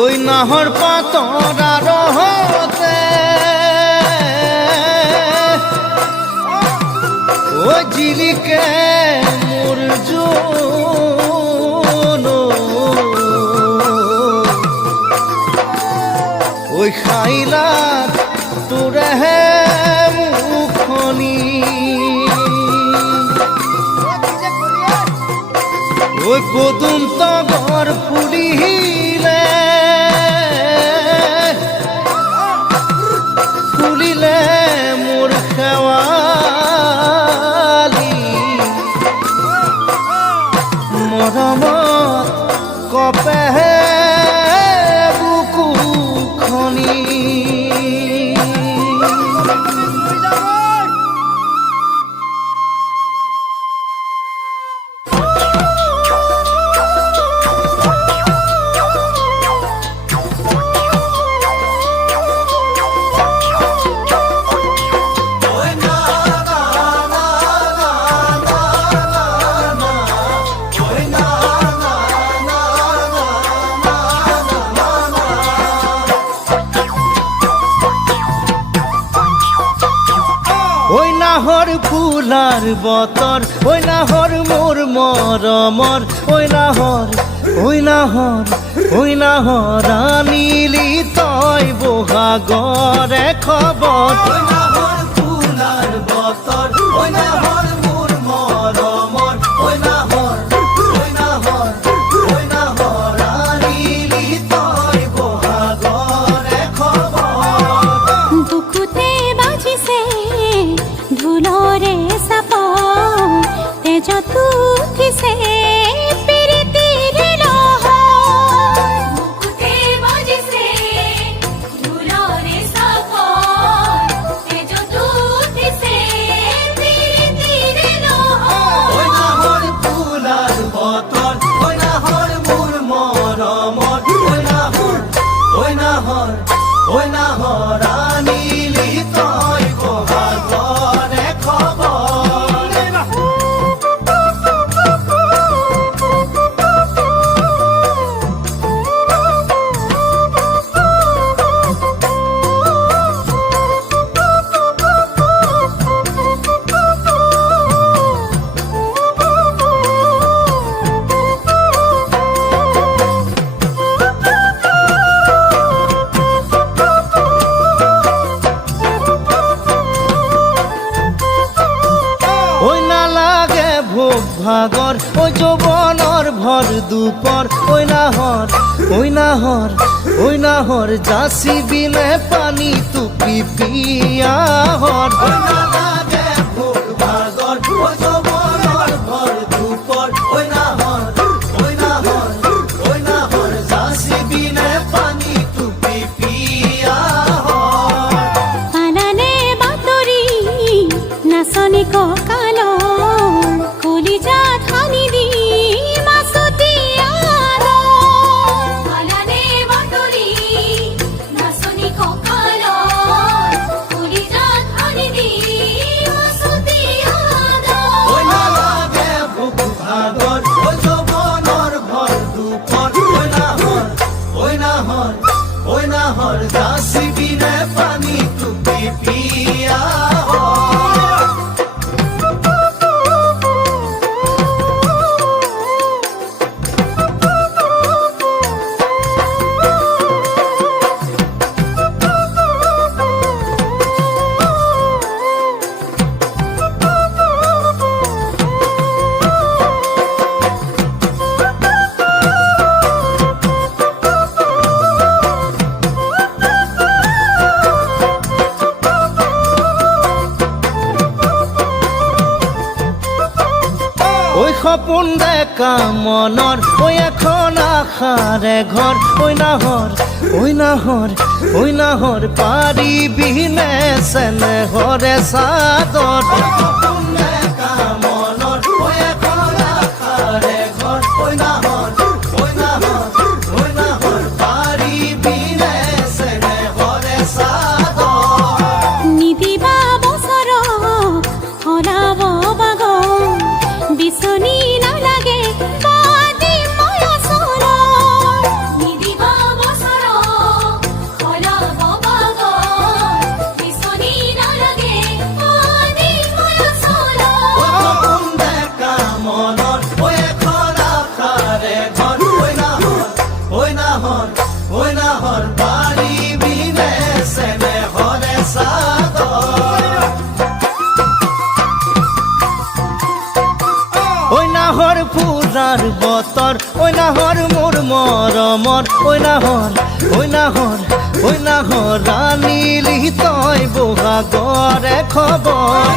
ওই নাহর পাতরা রহতে ও জিলিকে মোর জোন ওই খাইলা তোরে হে মুখনি ওই পদুম তগর ফুলিলে ফুলিলে মোর খেৱালি মৰমত কপেহে বুকুখনি ওই নাহর ফুলার বতর ওই নাহর মোর মরমর ওই নাহর ওই নাহর ওই নাহর আনিলি তই বহাগরে খবর ওই নাহর ফুলার বতর ওই নাহর মোর মরমর ওই নাহর ওই নাহর ওই নাহর আনিলি তই বহাগরে খবর বুকুতে বাজিছে ধুলরে সাপ তেজ তুঠিছে পিরিতির লহ বুকুতে বাজিছে ধুলরে সাপ তেজ তুঠিছে পিরিতির লহ ওই নাহর ফুলার বতর ওই নাহর মোর মরমর ওই নাহর ওই নাহর ওই নাহর আনিলি তই বহাগরে খবর ওই না লাগে ভোগ ভাগর ওই যৌবনর ভর দুপর ওই নাহর ওই নাহর ওই নাহর যাসি বিনে পানি তুপি পিয়াহর ওই না লাগে ভোগ ভাগর ওই যৌবনর ভর দুপর ওই নাহর ওই নাহর ওই নাহর যাসি বিনে পানি তুপি পিয়াহর পালানে বাতরি নাচনি ককাল কলিজা ধানি দি মাসতি আল পালানে বাতরি নাচনি ককাল কলিজা ধানি দি মাসতি আল ওই না লাগে ভোগ ভাগর ওই যৌবনর ভর দুপর ওই নাহর ওই নাহর ওই নাহর যাসি বিনে পানি তুপি পিয়াহর সপোন দেখা মনৰ ঐ এখন আশাৰে ঘৰ ঐ নাহৰ ঐ নাহৰ ঐ নাহৰ পাৰিবিনে চেনেহৰে চাদৰ সপোন দেখা মনৰ ঐ এখন আশাৰে ঘৰ ঐ নাহৰ ঐ নাহৰ ঐ নাহৰ পাৰিবিনে চেনেহৰে চাদৰ নিদিবা বছৰ হৰাব বাগৰ বিচনী নালাগে বাদি মই ওচৰ নিদিবা বছৰ হৰাব বাগৰ বিচনী নালাগে বাদি মই ওচৰ সপোন দেখা মনৰ ঐ এখন আশাৰে ঘৰ ঐ নাহৰ ঐ নাহৰ ঐ নাহৰ পাৰিবিনে চেনেহৰে চাদৰ ঐ নাহৰ পূজাৰ বতৰ ঐ নাহৰ মোৰ মৰমৰ ঐ নাহৰ ঐ নাহৰ ঐ নাহৰ ৰাণীলি তই বহাগৰে খবৰ